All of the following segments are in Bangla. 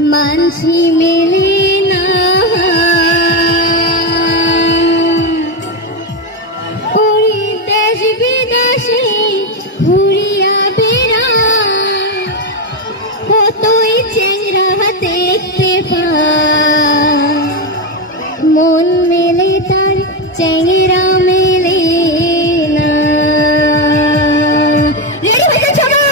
मानसी मिले ना उड़ी देश विदेशे घुरिया बेरा কতই চেংরা দেখতে পায় মন মেলে তার চেংরা মেলে না রেডি হয়ে সবাই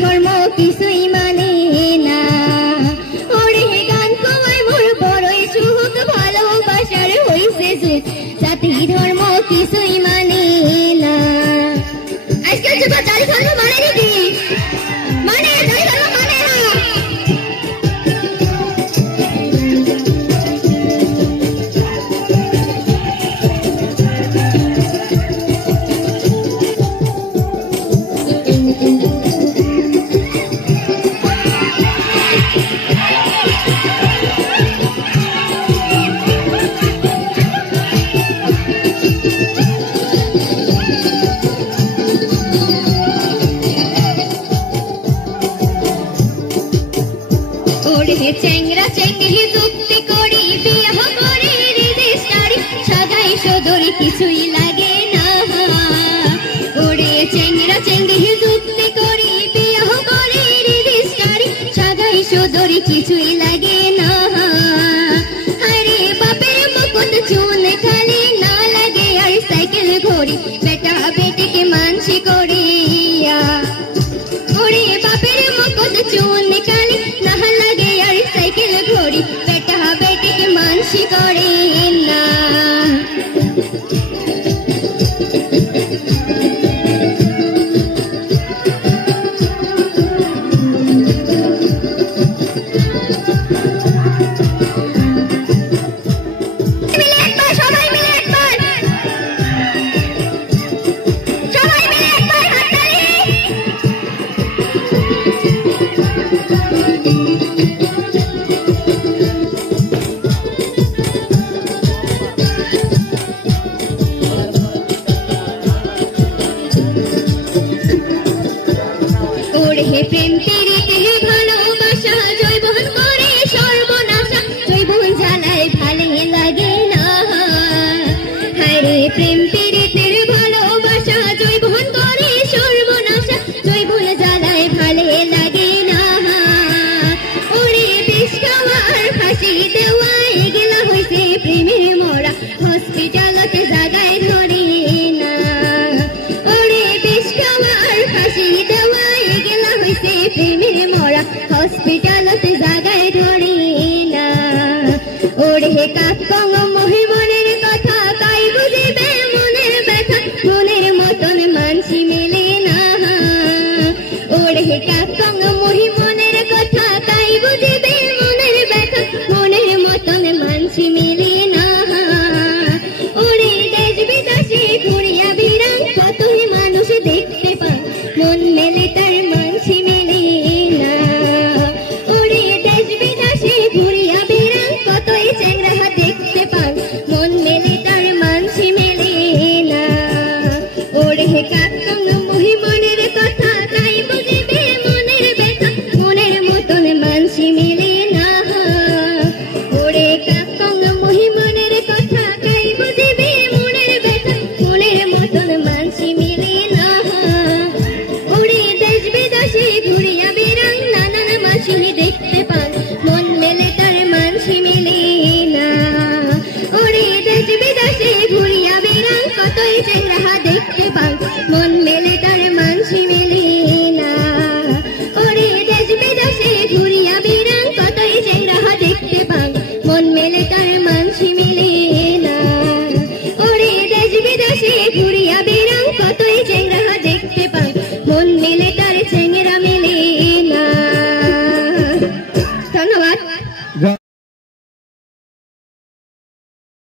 ধর্ম কিছুই মানে না ওরে গান কমায় মোর বড়ই সুখ ভালোবাসার হইছে যুগ জাতি ধর্ম কিছুই মানে না আজকাল যুগ জাতি ধর্ম মানে নাকি মানে জাতি ধর্ম মানে না চেংরা চেংড়ি যুক্তি করি বিয়ে করে রেজিস্ট্রারি সাজাই সদরি কিছুই লাগে না ওরে চেংরা চেংড়ি যুক্তি করি বিয়ে করে রেজিস্ট্রারি সাজাই সদরি কিছুই লাগে না আরে বাপের মুকুট চুন খালি না লাগে আর সাইকেল ঘড়ি বেটা বেটিকে মানসি করিয়া ওরে বাপের মুকুট চুন খালি না লাগে আর সাইকেল ঘড়ি বেটা বেটিকে মানসি করে না মানসি দেখতে পান, মন মেলে তার মানসি মেলে না। ওরে দেশ বিদেশে ঘুরিয়া বেড়ান, কতই চেংরা দেখতে পান,